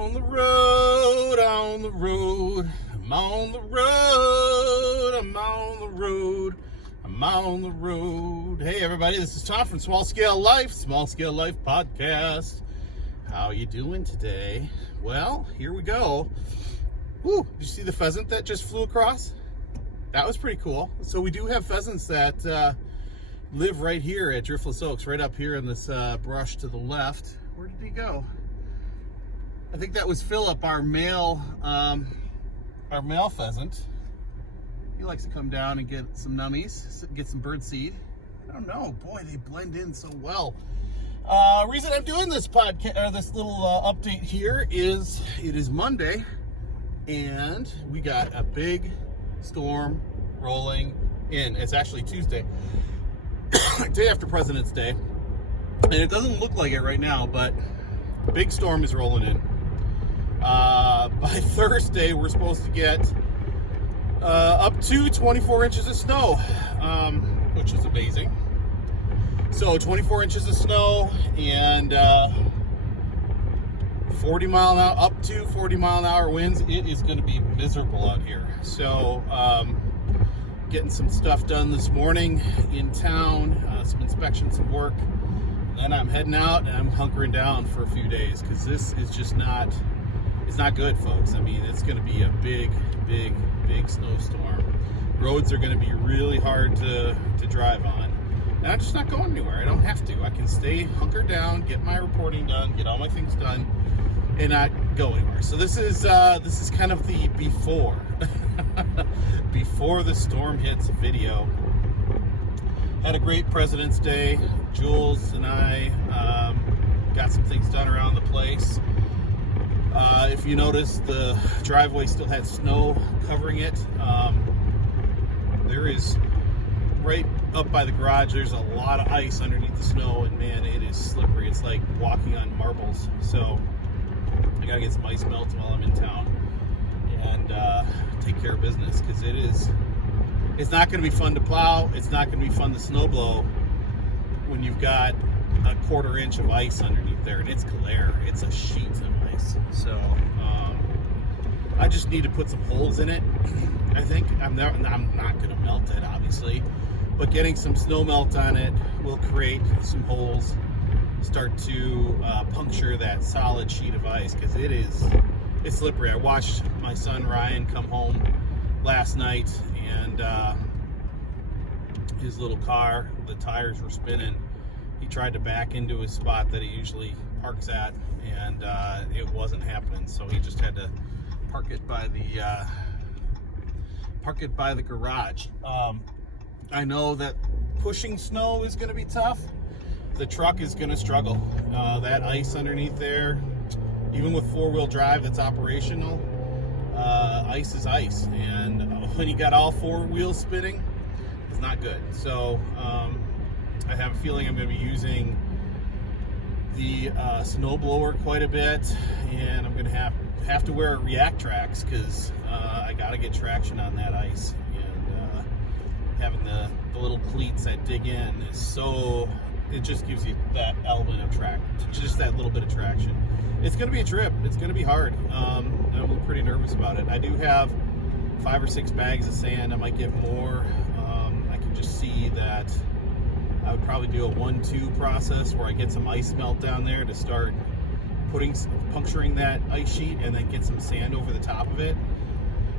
on the road, on the road. I'm on the road, I'm on the road. I'm on the road. Hey everybody, this is Tom from Small Scale Life Podcast. How you doing today? Well, here we go. Woo, did you see the pheasant that just flew across? That was pretty cool. So we do have pheasants that live right here at Driftless Oaks, right up here in this brush to the left. Where did he go? I think that was Philip, our male pheasant. He likes to come down and get some nummies, get some bird seed. I don't know, boy, they blend in so well. Reason I'm doing this podcast, or this little update here, is it is Monday, and we got a big storm rolling in. It's actually Tuesday, day after President's Day, and it doesn't look like it right now, but a big storm is rolling in. By Thursday, we're supposed to get up to 24 inches of snow, which is amazing. So 24 inches of snow and 40 mile an hour, up to 40 mile an hour winds. It is going to be miserable out here. So getting some stuff done this morning in town, some inspections, some work. And then I'm heading out and I'm hunkering down for a few days because this is just not, it's not good, folks. I mean, it's going to be a big snowstorm. Roads are going to be really hard to drive on. And I'm just not going anywhere. I don't have to. I can stay hunkered down, get my reporting done, get all my things done, and not go anywhere. So this is kind of the before before the storm hits video. Had a great President's Day. Jules and I got some things done around the place. If you notice, the driveway still had snow covering it. There is, right up by the garage, there's a lot of ice underneath the snow, and man, it is slippery. It's like walking on marbles. So I gotta get some ice melts while I'm in town and take care of business, because it's not gonna be fun to plow. It's not gonna be fun to snow blow when you've got a quarter inch of ice underneath there, and it's glare. It's a sheet of ice. So I just need to put some holes in it. I think I'm not gonna melt it, obviously, but getting some snow melt on it will create some holes, start to puncture that solid sheet of ice, because it's slippery. I watched my son Ryan come home last night, and his little car, the tires were spinning. He tried to back into his spot that he usually parks at, and it wasn't happening, so he just had to park it by the garage. I know that pushing snow is going to be tough. The truck is going to struggle. That ice underneath there, even with four-wheel drive that's operational, ice is ice, and when you got all four wheels spinning, it's not good. So I have a feeling I'm going to be using the snow blower quite a bit, and I'm going to have to wear React tracks, because I got to get traction on that ice, and having the little cleats that dig in is so, it just gives you that element of track, just that little bit of traction. It's going to be a trip. It's going to be hard. I'm pretty nervous about it. I do have 5 or 6 bags of sand. I might get more. I can just see that I would probably do a 1-2 process where I get some ice melt down there to start puncturing that ice sheet, and then get some sand over the top of it,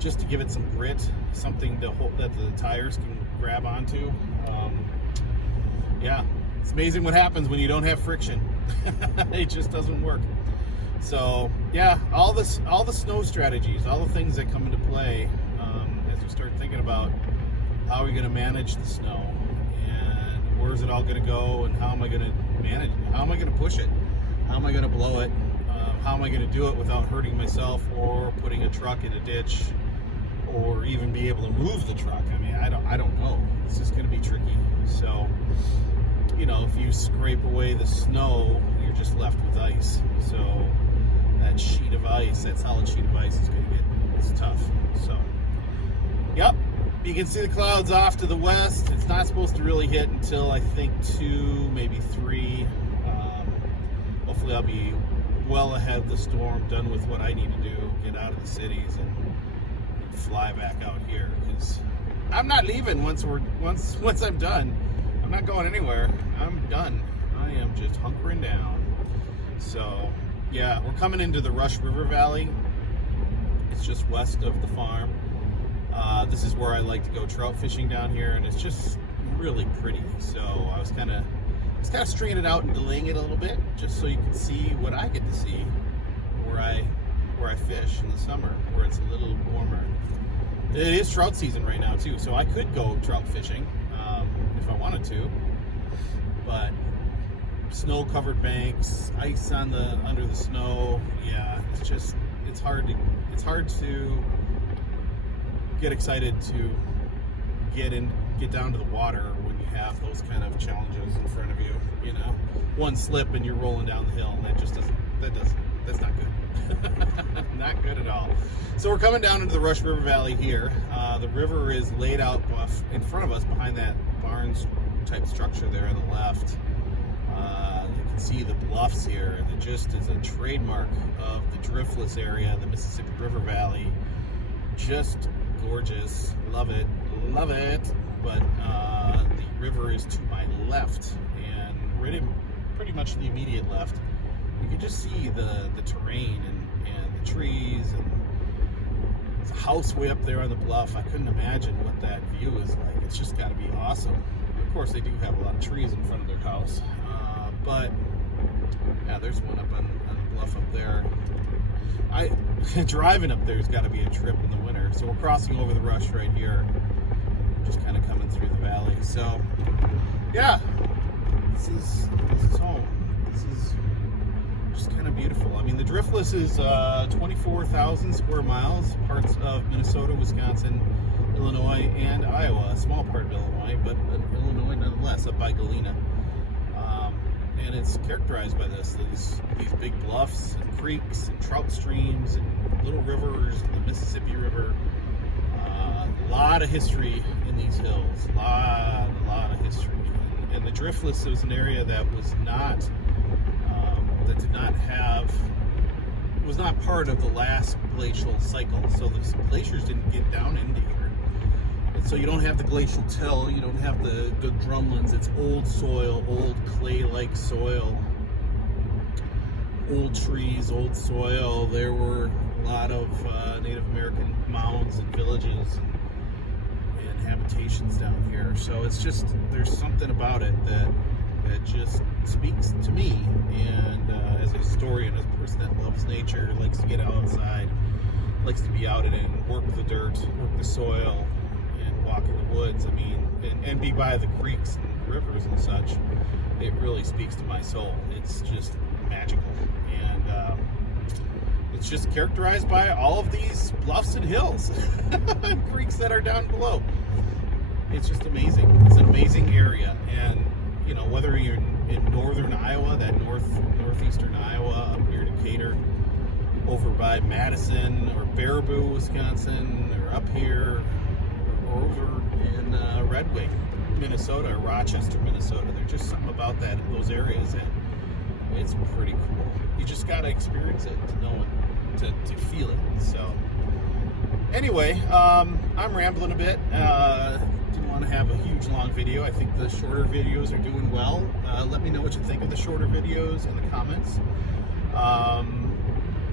just to give it some grit, something to hold, that the tires can grab onto. Yeah, it's amazing what happens when you don't have friction. It just doesn't work. So yeah, all the snow strategies, all the things that come into play as we start thinking about how are we going to manage the snow, and where's it all going to go, and how am I going to manage it? How am I going to push it? How am I going to blow it? How am I going to do it without hurting myself or putting a truck in a ditch, or even be able to move the truck? I mean, I don't know. It's just going to be tricky. So, you know, if you scrape away the snow, you're just left with ice. So that sheet of ice, that solid sheet of ice, is going to get, it's tough. So, yep. You can see the clouds off to the west. It's not supposed to really hit until I think 2, maybe 3. Hopefully I'll be well ahead of the storm, done with what I need to do, get out of the cities and fly back out here, because I'm not leaving once I'm done. I'm not going anywhere. I'm done. I am just hunkering down. So yeah, we're coming into the Rush River Valley. It's just west of the farm. This is where I like to go trout fishing down here, and it's just really pretty. So I was kind of stringing it out and delaying it a little bit, just so you can see what I get to see where I fish in the summer, where it's a little warmer. It is trout season right now too, so I could go trout fishing if I wanted to, but snow-covered banks, ice on under the snow. Yeah, it's hard to get excited to get down to the water when you have those kind of challenges in front of you. You know, one slip and you're rolling down the hill, and that's not good. Not good at all. So we're coming down into the Rush River Valley here. The river is laid out in front of us behind that barns type structure there on the left. You can see the bluffs here. It just is a trademark of the Driftless area, the Mississippi River Valley. Just gorgeous. Love it. Love it. But the river is to my left, and pretty much the immediate left. You can just see the terrain and the trees, and there's a house way up there on the bluff. I couldn't imagine what that view is like. It's just got to be awesome. Of course, they do have a lot of trees in front of their house, but yeah, there's one up on the bluff up there. Driving up there's got to be a trip in the winter. So we're crossing over the Rush right here, just kind of coming through the valley. So yeah, this is home. This is just kind of beautiful. I mean, the Driftless is 24,000 square miles, parts of Minnesota, Wisconsin, Illinois, and Iowa. A small part of Illinois, but Illinois nonetheless, up by Galena. And it's characterized by these big bluffs and creeks and trout streams and little rivers and the Mississippi River. A lot of history in these hills. A lot of history. And the Driftless was an area that was not was not part of the last glacial cycle. So the glaciers didn't get down into here. And so you don't have the glacial till, you don't have the drumlins. It's old soil, old clay-like soil, old trees, old soil. There were a lot of Native American mounds and villages and habitations down here. So it's just, there's something about it that just speaks to me. And as a historian, as a person that loves nature, likes to get outside, likes to be out in it and work the dirt, work the soil, and walk in the woods, I mean, and be by the creeks and rivers and such, it really speaks to my soul. It's just magical. And it's just characterized by all of these bluffs and hills and creeks that are down below. It's just amazing. It's an amazing area. And you know, whether you're in northern Iowa, that northeastern Iowa, up near Decatur, over by Madison or Baraboo, Wisconsin, or up here, or over in Red Wing, Minnesota, or Rochester, Minnesota, there's just something about those areas, and it's pretty cool. You just gotta experience it to know it, to feel it. So anyway, I'm rambling a bit. Didn't want to have a huge long video. I think the shorter videos are doing well. Let me know what you think of the shorter videos in the comments.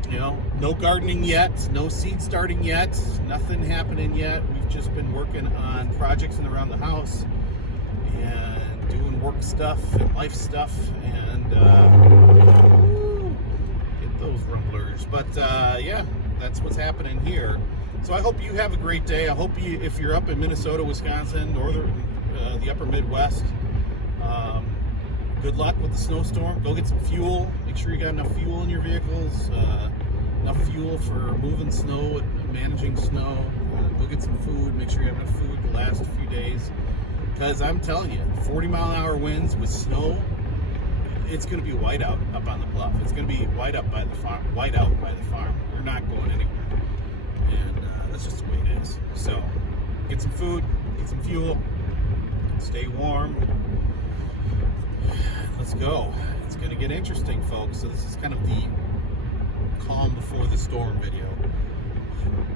You know, no gardening yet, no seed starting yet, nothing happening yet. We've just been working on projects in around the house and doing work stuff and life stuff, and get those rumblers. But yeah, that's what's happening here. So I hope you have a great day. I hope you, if you're up in Minnesota, Wisconsin, the upper Midwest, good luck with the snowstorm. Go get some fuel. Make sure you got enough fuel in your vehicles, enough fuel for moving snow and managing snow. Go get some food. Make sure you have enough food to last a few days. Because I'm telling you, 40-mile-an-hour winds with snow, it's going to be whiteout up on the bluff. It's going to be whiteout by the farm. We're not going anywhere. And that's just the way it is. So get some food, get some fuel, stay warm. Let's go. It's going to get interesting, folks. So this is kind of the calm before the storm video.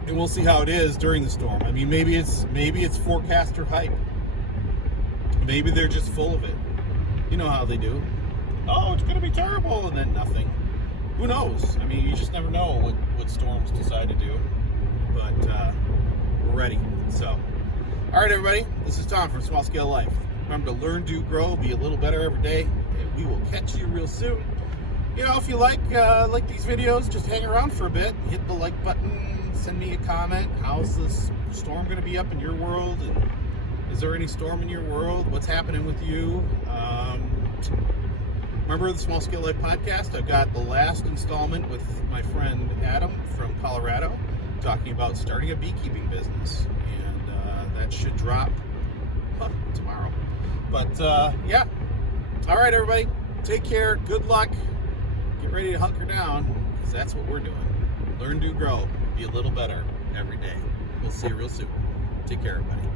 And we'll see how it is during the storm. I mean, maybe it's forecaster hype. Maybe they're just full of it. You know how they do. Oh, it's going to be terrible, and then nothing. Who knows? I mean, you just never know what storms decide to do. But we're ready. So, all right, everybody. This is Tom from Small Scale Life. Remember to learn, do, grow, be a little better every day, and we will catch you real soon. You know, if you like these videos, just hang around for a bit. Hit the like button. Send me a comment. How's this storm going to be up in your world? And is there any storm in your world? What's happening with you? Remember the Small Scale Life podcast? I've got the last installment with my friend Adam from Colorado talking about starting a beekeeping business. And that should drop tomorrow. But yeah. All right, everybody. Take care. Good luck. Get ready to hunker down, because that's what we're doing. Learn, do, grow. Be a little better every day. We'll see you real soon. Take care, everybody.